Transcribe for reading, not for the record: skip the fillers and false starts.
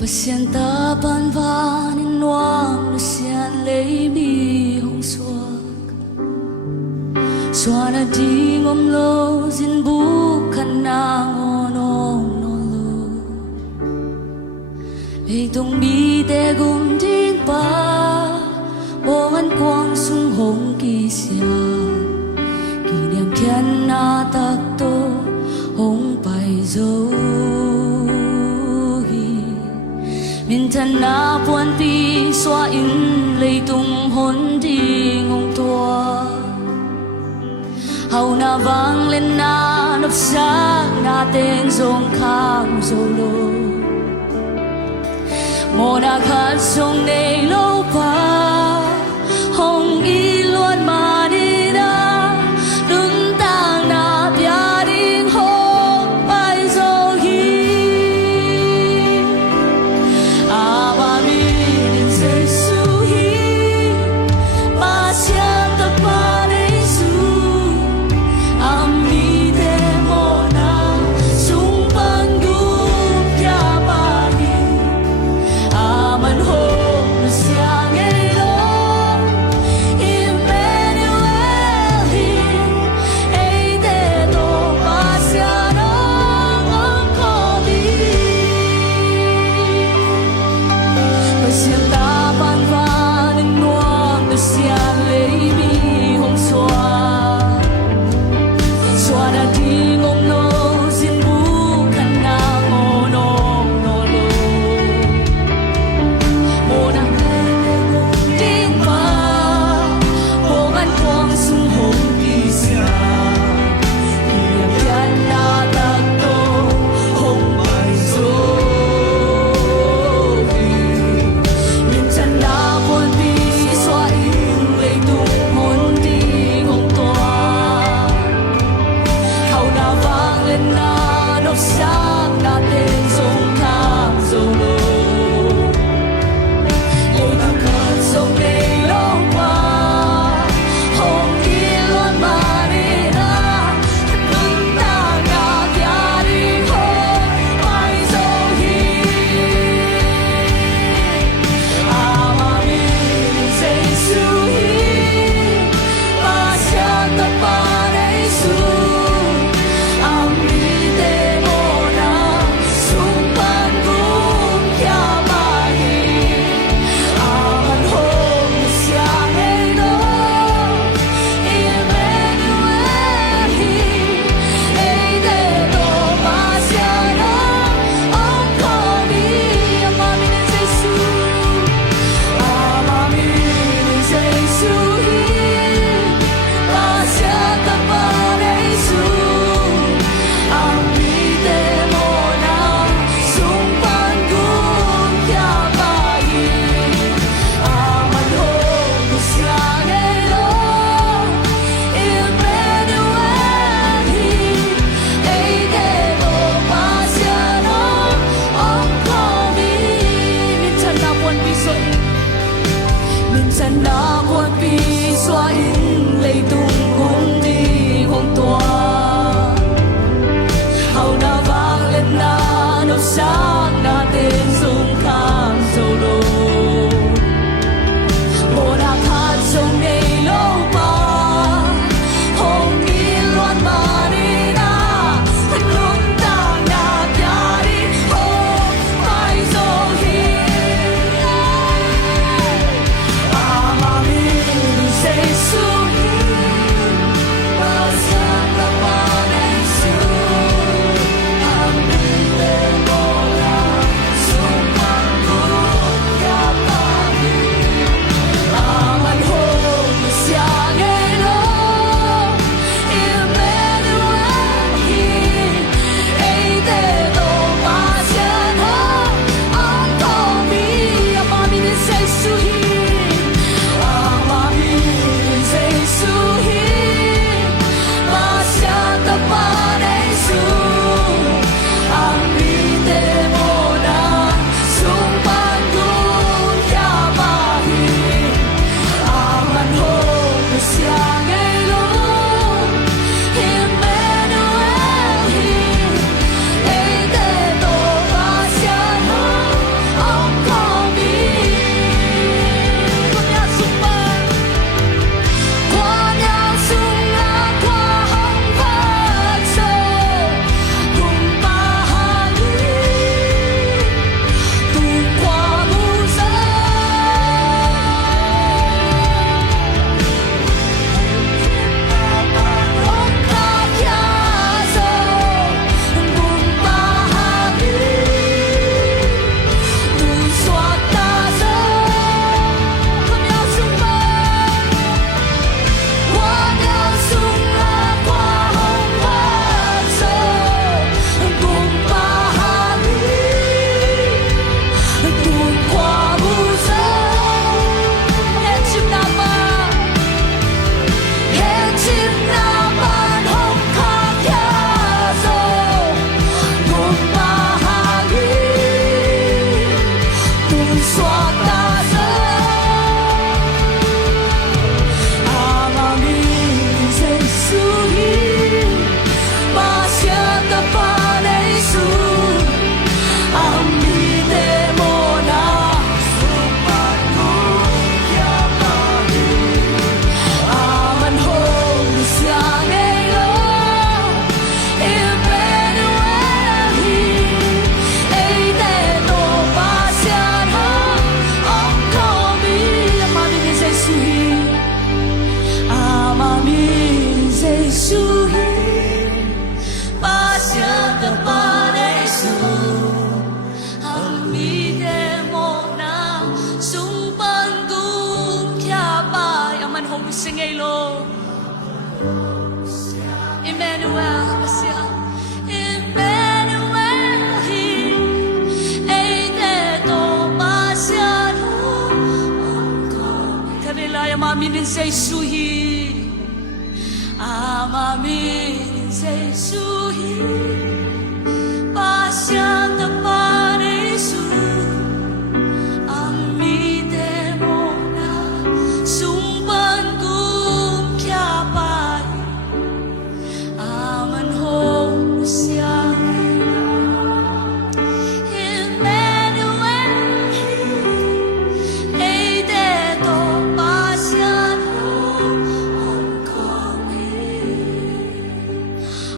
Pasienta ban van in nuam na sian lei mi hong suak Suana ding om lo zin bukan nang onong no lo Lei tong mi te gum ding pa Bongan quang sung hong ki sia Ki niam kian na tak to hong pai zo Min thân na buồn pi xóa in lấy tung hồn đi ngông tua hầu na vang lên na nấp sáng na tên dòng khang solo mồ na khát sông này lâu pa hồng y luôn mà đi na đứng tang na bia đinh hồng bay dâu hi Hãy Emmanuel, Messiah. Emmanuel, ei te toma siano kanila ya maminin sa isuhi maminin sa isuhi pasya